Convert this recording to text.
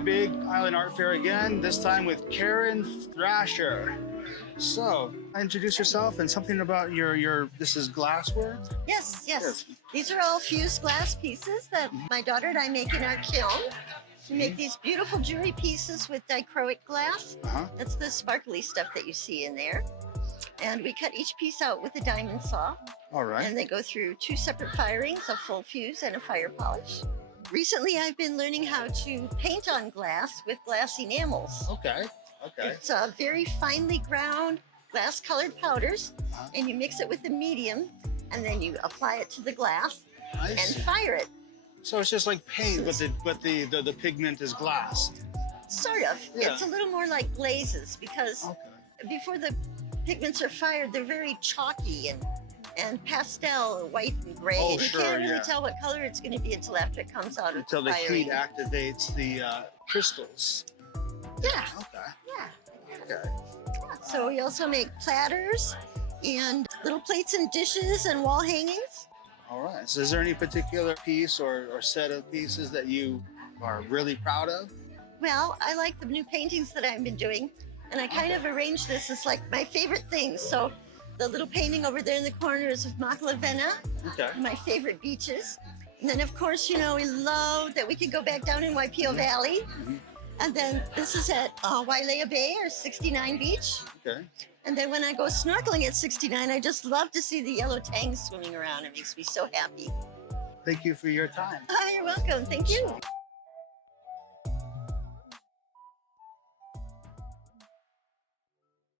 the big island art fair again, this time with Karen Thrasher. So, introduce yourself and something about this is glassware? Yes. These are all fused glass pieces that my daughter and I make in our kiln. We make these beautiful jewelry pieces with dichroic glass. That's the sparkly stuff that you see in there. And we cut each piece out with a diamond saw. All right. And they go through 2 separate firings, a full fuse and a fire polish. Recently, I've been learning how to paint on glass with glass enamels. Okay. It's very finely ground glass-colored powders, and you mix it with a medium, and then you apply it to the glass and fire it. So it's just like paint, but the pigment is glass. Sort of. Yeah. It's a little more like glazes because before the pigments are fired, they're very chalky and pastel or white and gray. Oh, and you sure, can't really tell what color it's going to be until after it comes out of Until the the firing. heat activates the crystals. Yeah. Okay. So we also make platters and little plates and dishes and wall hangings. All right. So is there any particular piece or set of pieces that you are really proud of? Well, I like the new paintings that I've been doing, and I kind of arranged this as like my favorite things. So the little painting over there in the corner is of Maklavena, my favorite beaches. And then, of course, you know, we love that we could go back down in Waipea Valley. And then this is at Wailea Bay or 69 Beach. Okay. And then when I go snorkeling at 69, I just love to see the yellow tangs swimming around. It makes me so happy. Thank you for your time. Oh, you're welcome. Thank you.